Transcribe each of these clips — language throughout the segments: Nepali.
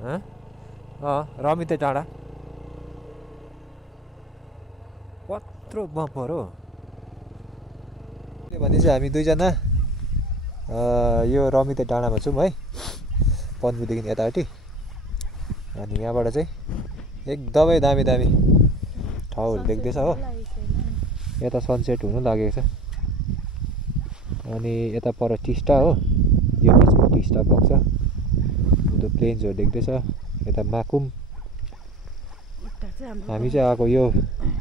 रमिते डाँडा कत्रो बम्पर हो भने चाहिँ हामी दुईजना यो रमिते डाँडामा छौँ है पन्बूदेखि यतापट्टि अनि यहाँबाट चाहिँ एकदमै दामी दामी ठाउँहरू देख्दैछ हो यता सनसेट हुनु लागेको छ अनि यता पर टिस्टा हो यो बिचमा टिस्टा बग्छ उता प्लेन्सहरू देख्दैछ यता माकुम हामी चाहिँ आएको यो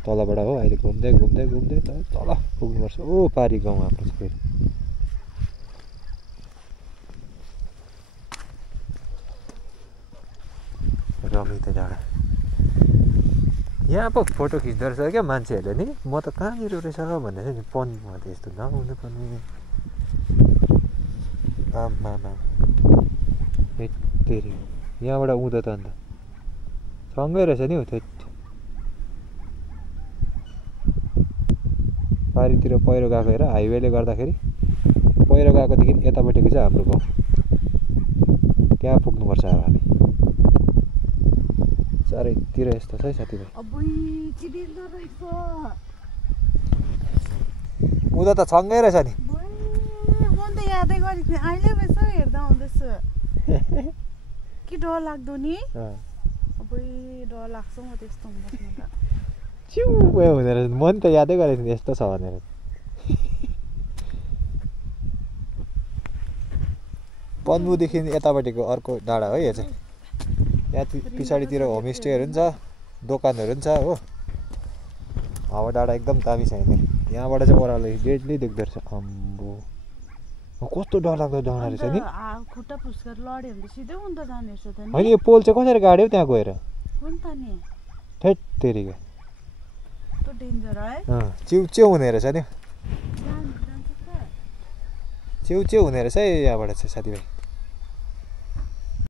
तलबाट हो अहिले घुम्दै घुम्दै घुम्दै तल पुग्नुपर्छ ओ पारी गाउँ आएको छ फेरि रमिते डाँडा यहाँ पो फोटो खिच्दो रहेछ क्या मान्छेहरूले नि म त कहाँनिर रहेछ भनेर नि पन्बूमा त यस्तो नहुनु पर्ने आमामा फेरि यहाँबाट उँधो त अन्त सँगै रहेछ नि हौ थेट पारितिर पहिरो गएको हेर हाइवेले गर्दाखेरि पहिरो गएकोदेखि यतापट्टिको चाहिँ हाम्रो गाउँ त्यहाँ पुग्नुपर्छ अब हामी चारैतिर यस्तो छ है साथीभाइ उता त सँगै रहेछ नि के डर लाग्दो नि डर लाग्छ म त्यस्तो चिउ भयो हुँदो रहेछ म नि त यादै गरेको थिएँ यस्तो छ भनेर पन्बूदेखि यतापट्टिको अर्को डाँडा हो यो चाहिँ यहाँ पछाडितिर होमस्टेहरू पनि छ दोकानहरू पनि छ हो हावा डाँडा एकदम दामी छ यहाँबाट चाहिँ ओह्रालो डेडली देख्दो रहेछ अम्बो कस्तो डरलाग्दो डाँडा रहेछ नि खुट्टा फुस्केर लड्यो भने सिधै उन्त जाने रहेछ त नि होइन यो पोल चाहिँ कसरी गाड्यो त्यहाँ गएर कुन त नि थेट तेरिका त्यो डेन्जर है चिउ चिउ हुने रहेछ नि चिउ चिउ हुने रहेछ है यहाँबाट चाहिँ साथीभाइ